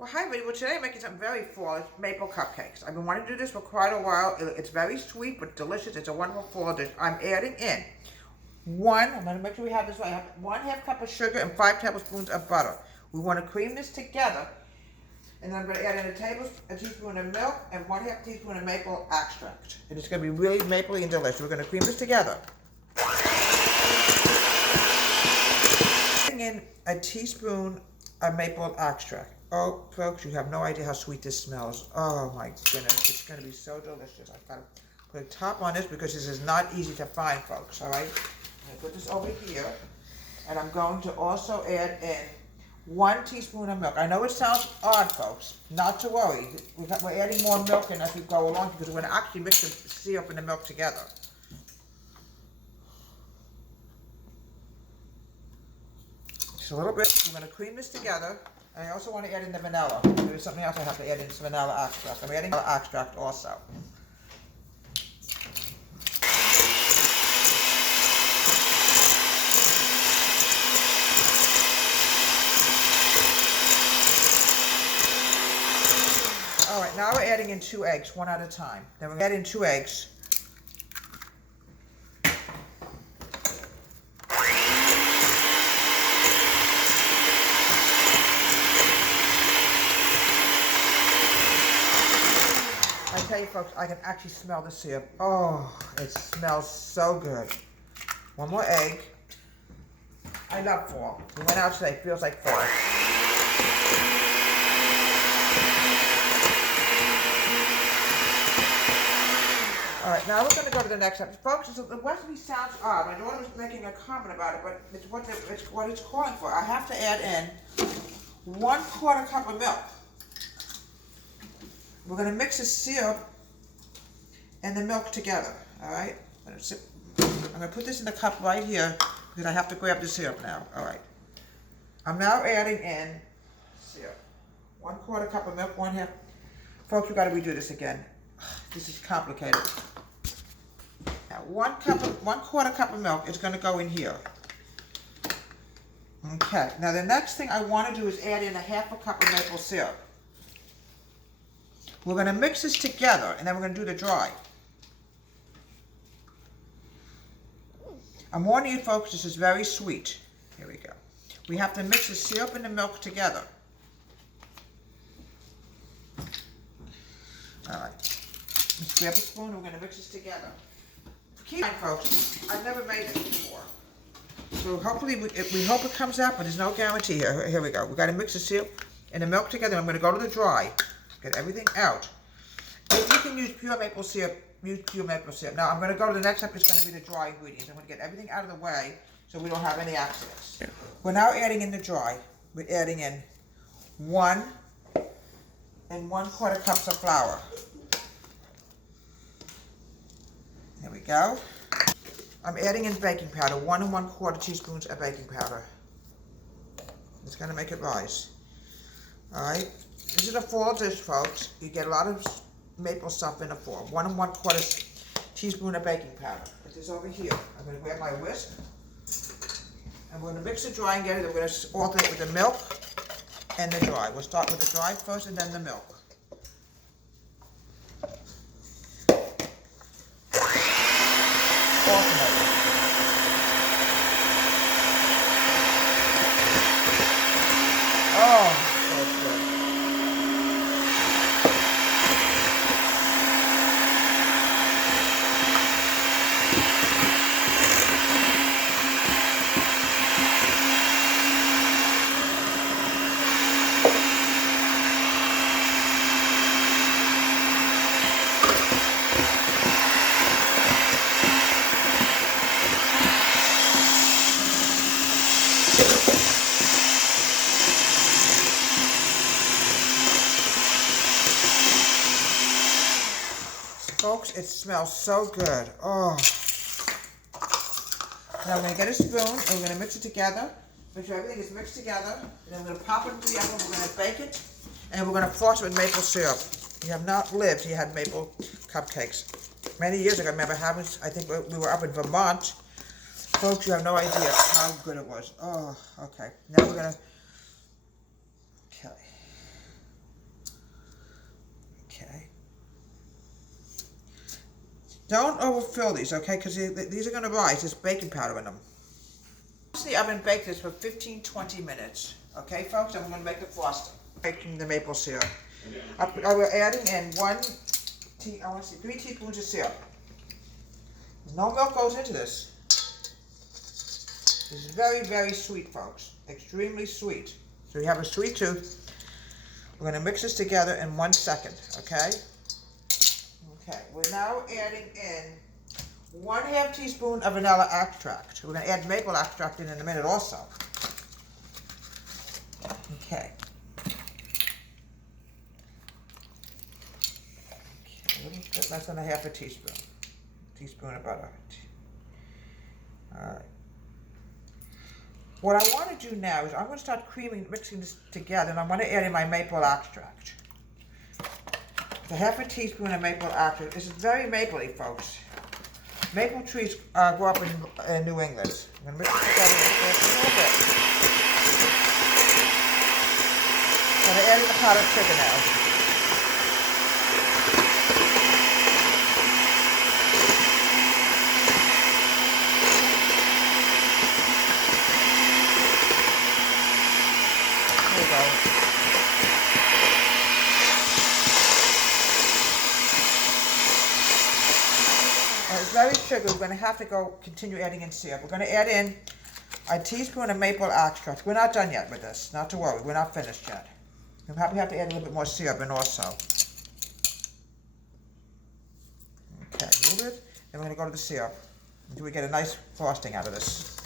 Well, hi everybody. Well, today I'm making something very fall. It's maple cupcakes. I've been wanting to do this for quite a while. It's very sweet but delicious. It's a wonderful fall dish. I'm adding in I'm going to make sure we have this right. I have 1/2 cup of sugar and 5 tablespoons of butter. We want to cream this together. And then I'm going to add in a teaspoon of milk and 1/2 teaspoon of maple extract. And it's going to be really mapley and delicious. We're going to cream this together. Adding in a teaspoon of maple extract. Oh, folks, you have no idea how sweet this smells. Oh my goodness, it's going to be so delicious. I've got to put a top on this because this is not easy to find, folks, all right? I'm going to put this over here, and I'm going to also add in 1 teaspoon of milk. I know it sounds odd, folks. Not to worry. We're adding more milk in as we go along because we're going to actually mix the syrup and the milk together. Just a little bit. We're going to cream this together. And I also want to add in the vanilla. There's something else I have to add in, some vanilla extract. I'm adding vanilla extract also. All right, now we're adding in 2 eggs, one at a time. Then we're going to add in 2 eggs. I tell you folks, I can actually smell the syrup. Oh, it smells so good. 1 more egg. I love fall. We went out today, feels like fall. All right, now we're going to go to the next step. Folks, the recipe sounds odd. My daughter was making a comment about it, but it's what it's calling for. I have to add in 1/4 cup of milk. We're going to mix the syrup and the milk together, all right? I'm going to put this in the cup right here because I have to grab the syrup now, all right? I'm now adding in syrup. 1/4 cup of milk, 1/2. Folks, we've got to redo this again. This is complicated. Now, 1/4 cup of milk is going to go in here. Okay, now the next thing I want to do is add in 1/2 cup of maple syrup. We're going to mix this together, and then we're going to do the dry. I'm warning you folks, this is very sweet. Here we go. We have to mix the syrup and the milk together. All right. Let's grab a spoon, and we're going to mix this together. Keep in mind, folks, I've never made this before. So hopefully, we hope it comes out, but there's no guarantee here. Here we go. We've got to mix the syrup and the milk together. I'm going to go to the dry. Get everything out. If you can use pure maple syrup, use pure maple syrup. Now I'm going to go to the next step. It's going to be the dry ingredients. I'm going to get everything out of the way so we don't have any accidents. Yeah. We're now adding in the dry. We're adding in 1 and 1/4 cups of flour. There we go. I'm adding in baking powder. 1 and 1/4 teaspoons of baking powder. It's going to make it rise. All right. This is a fall dish, folks. You get a lot of maple stuff in a fall. 1 and 1/4 teaspoon of baking powder. Put this over here. I'm going to grab my whisk. And we're going to mix the dry and get it. We're going to alternate with the milk and the dry. We'll start with the dry first and then the milk. Alternate. Oh, so good. Folks, it smells so good. Oh. Now we're going to get a spoon and we're going to mix it together. Make sure everything is mixed together. And then we're going to pop it into the oven. We're going to bake it. And we're going to frost it with maple syrup. You have not lived, you had maple cupcakes. Many years ago, I remember having, I think we were up in Vermont. Folks, you have no idea how good it was. Oh, okay. Now we're going to, okay. Don't overfill these, okay? Because these are going to rise. There's baking powder in them. The oven baked this for 15-20 minutes. Okay, folks? And we're going to make the frosting. Making the maple syrup. We're adding in 3 teaspoons of syrup. No milk goes into this. This is very, very sweet, folks. Extremely sweet. So you have a sweet tooth. We're going to mix this together in 1 second, okay? Okay, we're now adding in 1/2 teaspoon of vanilla extract. We're going to add maple extract in a minute also. Okay. A little bit less than 1/2 teaspoon. Teaspoon of butter. All right. What I want to do now is I'm going to start mixing this together, and I'm going to add in my maple extract. It's 1/2 teaspoon of maple extract. This is very mapley, folks. Maple trees grow up in New England. I'm going to mix it together a little bit. I'm going to add in the powdered sugar now. It's very sugary. We're going to have to continue adding in syrup. We're going to add in a teaspoon of maple extract. We're not done yet with this. Not to worry. We're not finished yet. We'll probably have to add a little bit more syrup in also. Okay, a little bit. Then we're going to go to the syrup until we get a nice frosting out of this.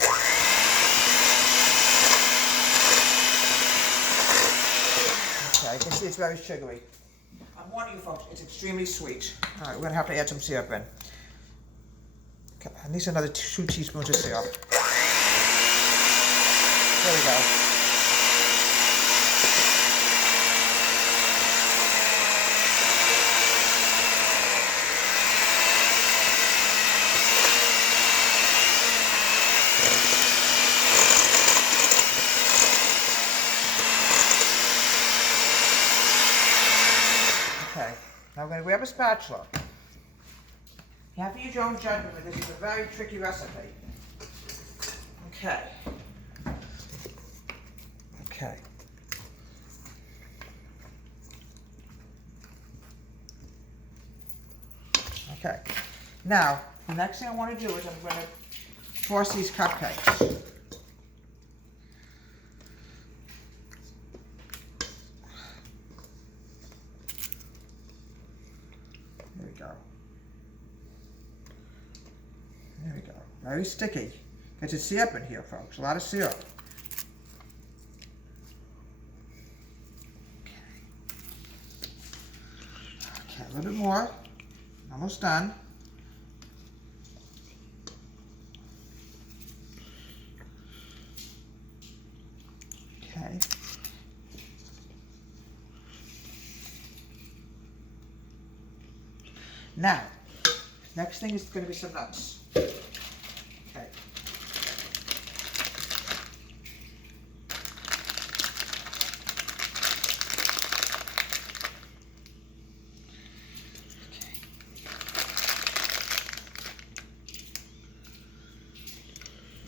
Okay, you can see it's very sugary. I'm warning you folks, it's extremely sweet. All right, we're going to have to add some syrup in. Okay, at least another 2 teaspoons of syrup. There we go. Okay, now we're going to grab a spatula. You have to use your own judgment, but this is a very tricky recipe. Okay. Okay. Okay. Now, the next thing I want to do is I'm going to force these cupcakes. There we go. There we go. Very sticky. Get your syrup in here, folks. A lot of syrup. Okay, a little bit more. Almost done. Okay. Now, next thing is going to be some nuts. Okay.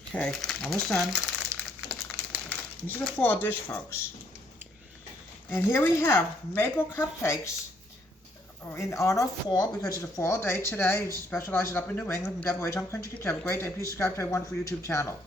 Okay, almost done. This is a fall dish, folks. And here we have maple cupcakes in honor of fall, because it's a fall day today. It's specialized up in New England from Deborah Wade's Home Country Kitchen. Have a great day. Please subscribe to my wonderful YouTube channel.